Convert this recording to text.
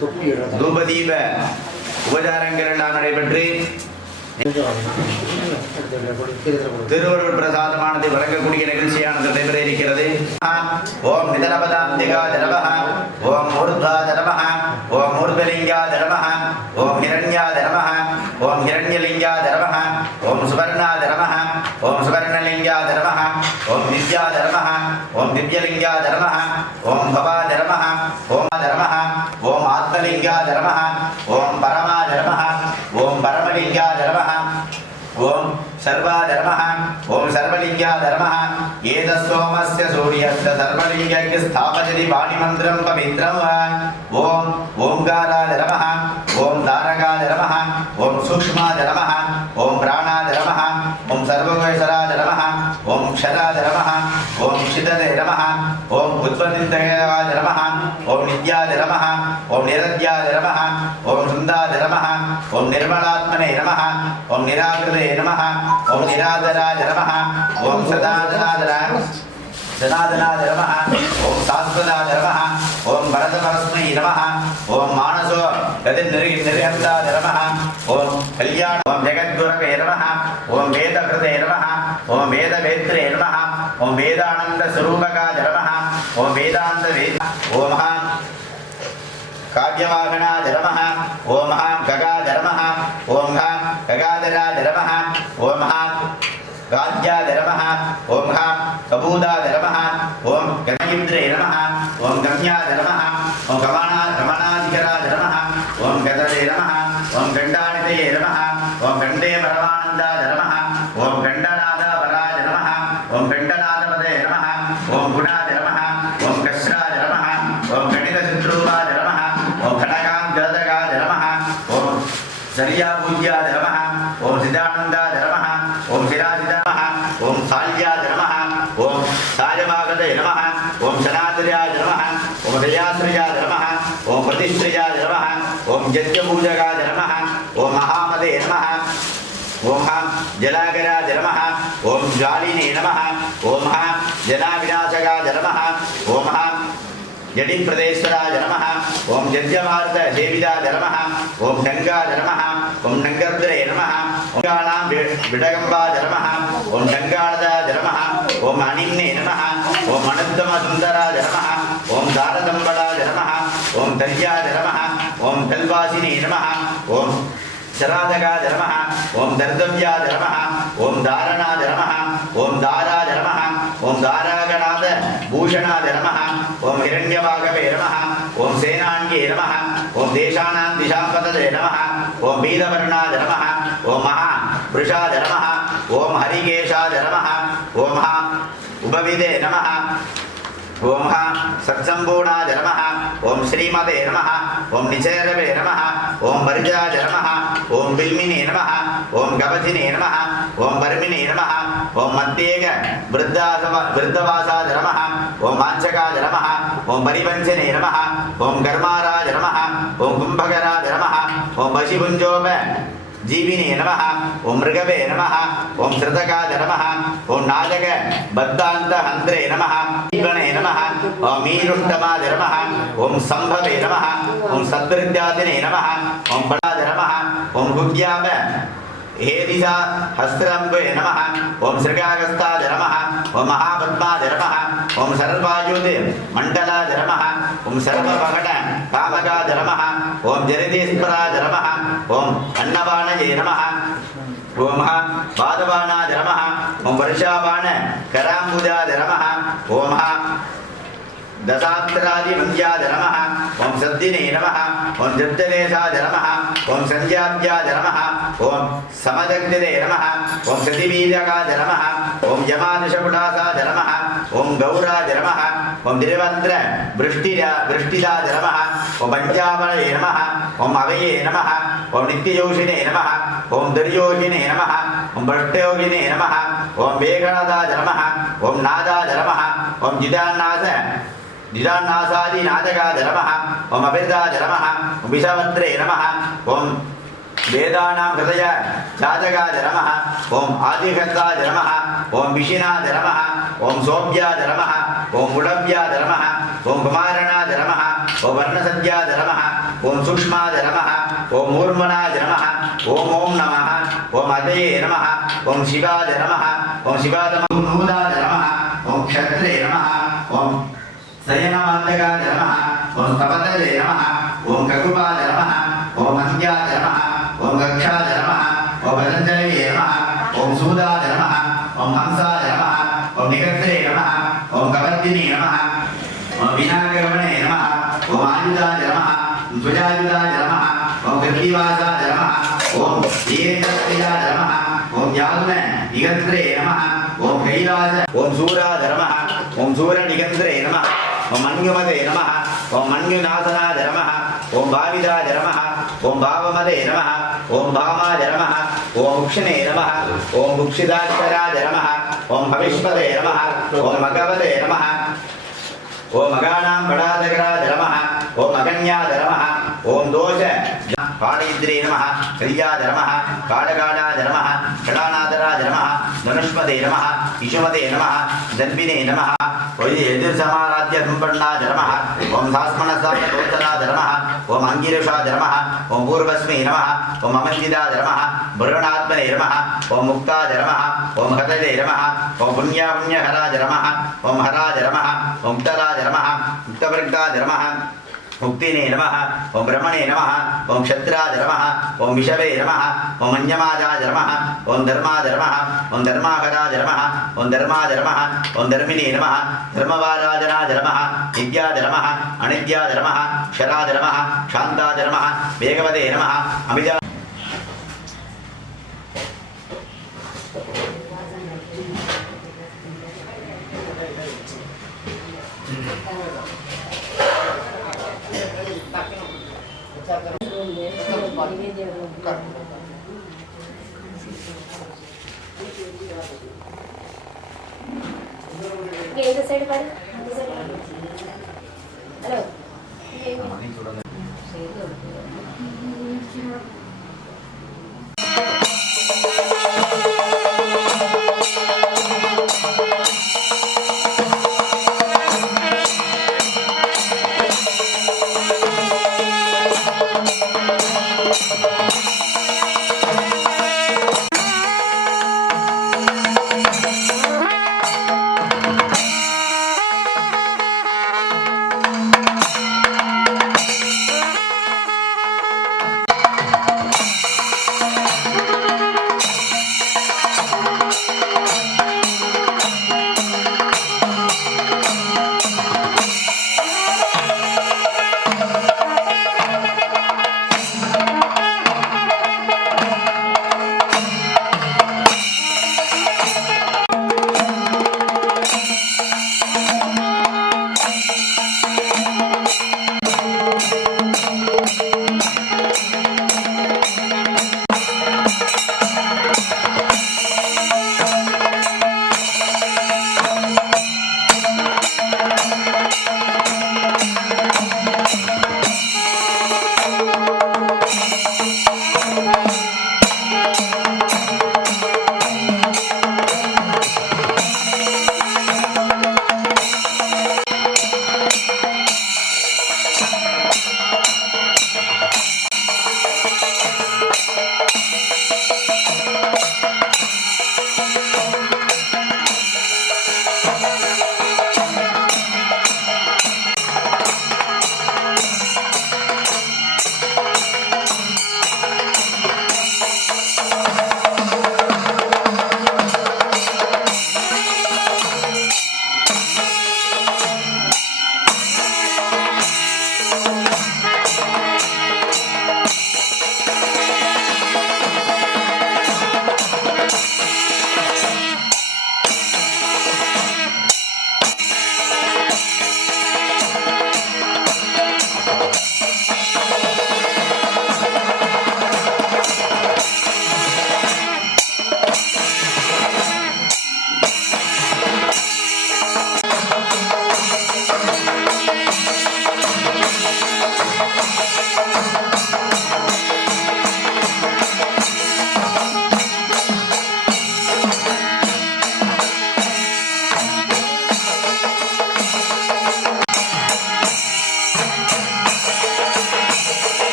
தூபதீப உபச்சாரங்கள் எல்லாம் நடைபெற்று திருவருள் பிரசாதமானது வழங்கக்கூடிய நிகழ்ச்சியானது நடைபெற இருக்கிறது. ஓம் நிதனபதாந்திகா தரவஹ, ஓம் மூர்த்வா தரவஹ, ஓம் மூர்த்தலிங்கா தரவஹ, ஓம் ஹிரண்யா தரவஹ, ஓம் ஹிரண்யலிங்கா தரவஹ, ஓம் சுவர்ணா தரவஹ, ஓம் சுவர்ணலிங்கா தரவஹ, ஓம் திவ்யா தரவஹ, ஓம் திவ்யலிங்கா தரவஹ, ஓம் பவா தரவஹ, ஓம் தரவஹ, ஓம் ஆத்மலிங்கா தரவஹ, ஓம் பரமா தரவஹ, ஓம் பரமலிங்கா தரவஹ, ஓம் சர்வா தர்மஹ, ஓம் சர்வலிங்கா தர்மஹ, ஏதஸ்சோமஸ்ய சூரியஸ்ய சர்வலிங்கஸ்ய ஸ்தாபயதி வாணிமந்திரம் பவித்ரம். ஓம் ஓம்காரா தர்மஹ, ஓம் தாரகா தர்மஹ, ஓம் சூக்ஷ்மா தர்மஹ, ஓம் பிராணா தர்மஹ, ஓம் சர்வகேஸ்வரா தர்மஹ, ஓம் க்ஷரா தர்மஹ, ஓம் க்ஷிதரே தர்மஹ, ஓம் உத்பதிந்தயா தர்மஹ, ஓம் நித்யா தர்மஹ, ஓம் நிரத்யா தர்மஹ, ஓம் சுந்தா தர்மஹ, ஓம் நிர்மலாத்மனே நமஹ, ஓம் நிராகிருதே நமஹ, ஓம் நிராதராய நமஹ, ஓம் சனாதனாய நமஹ, ஓம் சாஸ்வதாய நமஹ, ஓம் பரதபரஸ்மை நமஹ, ஓம் மானசோ நிர்ஹந்தாய நமஹ, ஓம் கல்யாண, ஓம் ஜெகத்குரவே நமஹ, ஓம் வேதகிருதே நமஹ, ஓம் வேதவேத்ரே நமஹ, ஓம் வேதானந்த ஸ்வரூபகாய நமஹ, ஓம் வேதாந்த வேத, ஓம் காவ்யவாகனா தர்மஹ, ஓம் ககா தர்மஹ, ஓம் ககாதரா தர்மஹ, ஓம் காத்யா தர்மஹ, ஓம் கபூதா தர்மஹ, ஓம் கமயித்ரே நமஹ, ஓம் கம்யா தர்மஹ, ஓம் கமனாதிகரா தர்மஹ, ஓம் கதரே நமஹ, ஓம் கண்டாநிதயே நமஹ, ஓம் கண்டே பரமானந்தா தர்மஹ, ஓம் கண்டநாத பராஜ நமஹ, ஓம் கண்டநாதபதே நமஹ, ஓம் குணா தர்மஹ, ஓம் கஸ்ரா தர்மஹ, ஓம் கணித சித்ரூபா தர்மஹ, ஓம் கனகாம் ஜலதகா தர்மஹ, ஓம் சரியா பூஜ்யா தர்மஹ, ஓம் சிதானந்தா தர்மஹ, ஓம் சிராஜித நமஹ, ஓம் சால்யா நமஹ, ஓம் சாயமாகதே நமஹ, ஓம் சனாதரியா நமஹ, ஓம் தயாஸ்ரயா நமஹ, ஓம் பிரதிஷ்ඨயா நமஹ, ஓம் ஜத்யபூஜகா நமஹ, ஓம் மகாமதே நமஹ, ஓம் ஜலாகரா நமஹ, ஓம் ஜாலினே நமஹ, ஓம் ஜனாவிநாசகா நமஹ, ஓம் ஜடி பிரதேஸ்வராய நமஹ, ஓம் ஜத்யமார்த்த சேவிதா நமஹ, ஓம் டங்கா நமஹ, ஓம் டங்கர்த்ரே நமஹ, ஓம் காணாம் விடகம்பா நமஹ, ஓம் டங்காளதா நமஹ, ஓம் அனிம்னே நமஹ, ஓம் அனுத்தம சுந்தரா நமஹ, ஓம் தாரதம்படா நமஹ, ஓம் தல்யா நமஹ, ஓம் கல்வாசினே நமஹ, ஓம் சராதகா நமஹ, ஓம் தர்தவ்யா நமஹ, ஓம் தாரணா நமஹ, ஓம் தாரா நமஹ, ஓம் தாராகநாத பூஷணா நமஹ, ஓம் ஹிரண்யவாகவே நமஹ, ஓம் சேனான்யே நமஹ, ஓம் தேசானாம் திசாம்பததே நமஹ, ஓம் வீரவர்ணா நமஹ, ஓம் மகா விருஷா நமஹ, ஓம் ஹரிகேஷா நமஹ, ஓம் உபவிதே நமஹ, ஓம் சத்சம்பூர்ணா நமஹ, ஓம் ஸ்ரீமதே நமஹ, ஓம் நிச்சேரவே நமஹ, ஓம் வரிஜா நமஹ, ஓம் பில்மினே நமஹ, ஓம் கவசினே நமஹ, ஓம் பர்மினே நமஹ, ஓம் மத்தியேக விருத்தவாசா நமஹ, ஓம் மாஞ்சகா நமஹ, ஓம் பரிபஞ்சனே நமஹ, ஓம் கர்மாரா நமஹ, ஓம் கும்பகரா நமஹ, ஓம் பசிபுஞ்சோப जीविने नमः, ओम मृगवे नमः, ओम श्रुतका नमः, ओम नाजक बद्धांत हंत्रे नमः, गणे नमः, ओम मीरुष्टमा नमः, ओम संभवे नमः, ओम सत्वृद्यादिने नमः, ओम बड़ा नमः, ओम गुज्याम हेदिसा हस्त्रंबे नमः, ओम श्रृगागस्ता नमः, ओम महापद्मा नमः, ओम सर्वायुध मंडला नमः, ओम सर्वभगण कामका नमः, ओम जरिदेश्वरा नमः, ओम अन्नबाणये नमः, ओम पादबाणा नमः, ओम वर्षाबाण करांबुजा नमः, ओम दशाक्षरादि वंद्या नमः, ओम सद्दिने नमः, ओम जद्दलेशा नमः, ओम संज्ञाद्या नमः, ओम समदग्धे नमः, ओम सतिवीरका नमः, ओम यमादशपुटासा नमः, ओम गौरा नमः, ओम दिरवंद्र वृष्टिदा नमः, ओम पंचामणे नमः, ओम अवये नमः, ओम नित्ययोगिने नमः, ओम दुर्योगिने नमः, ओम भट्टयोगिने नमः, ओम वेगणदा नमः, ओम नादा नमः, ओम जिदान्नासादि नादगा नमः, ओम अभिर्दा नमः, ओम विषवत्रे नमः, ओम वेदानां हृदय जातगा नमः, ओम आदिकर्ता नमः, ओम विशिना नमः, ओम सोभ्या नमः, ओम गुणव्या नमः, ओम कुमारणा नमः, ఓం వర్ణసంధ్యాయ నమః ఓం సూక్ష్మాయ నమః ఓం మూర్మణాయ నమః ఓం ఓం నమః ఓం అదయే నమః ఓం శివాయ నమః ఓం శివాయ నూదాయ నమః ఓం క్షత్రే నమః ఓం శయనమార్గగాయ నమః ఓం తపతయే నమః ఓం కకుపాయ నమః ఓం అంత్యాయ నమః ఓం గక్షాయ నమః ఓం భజంజయే నమః ఓం సూదాయ నమః ఓం హంసాయ నమః ఓం నిగత్రే నమః ఓం కవర్దినే నమః ఓం వినాయకరమణే నమః ఓం ఆయుధాయ నమః ధ్వజాయుధాయ నమః ఓం గర్భీవాసాయ నమః ఓం ఏకత్రియాయ నమః ఓం యాగుణ నిగత్రే నమః ఓం కైలాస ఓం సూరాయ నమః ఓం సూర నిగత్రే నమః ఓం మన్యుమతే నమః ఓం మన్యునాథనాయ నమః ఓం భావిదాయ నమః ఓం భావమదే నమః ఓం భామాయ నమః ఓం ముక్షినే నమః ఓం ముక్షిదాక్షరాయ నమః ఓం భవిష్పదే నమః ఓం మగవదే నమః ఓం మగానాం బడాదగరాయ నమః ఓం అగణ్యాయ నమః ఓం దోష పాణీద్రే నమః క్రియాయ నమః కాడగాడాయ నమః షడానాదరాయ నమః ధనుష్పదే నమః ఇషుమదే నమః దర్భినే నమః ఓం యజుర్సమారాధ్య సంపన్నాయ నమః ఓం సాస్మనసాయ గోచరాయ నమః ఓం అంగిరషాయ నమః ఓం పూర్వస్మే నమః ఓం అమంజిదాయ నమః భువనాత్మనే నమః ఓం ముక్తాయ నమః ఓం హతదే నమః ఓం పుణ్యాపుణ్యహరాయ నమః ఓం హరాయ నమః ఓం ముక్తరాయ నమః ముక్తవర్గాయ నమః ముక్తినే నమః ఓం బ్రహ్మణే నమః ఓం క్షత్రాయ నమః ఓం విషవే నమః ఓం అన్యమాదాయ నమః ఓం ధర్మాయ నమః ఓం ధర్మాకరాయ నమః ఓం ధర్మాయ నమః ఓం ధర్మిణే నమః ధర్మవారాజనాయ నమః నిత్యాయ నమః అనిత్యాయ నమః క్షరాయ నమః శాంతాయ నమః వేగవదే నమః అమితా இந்த சைடு பாரு ஹலோ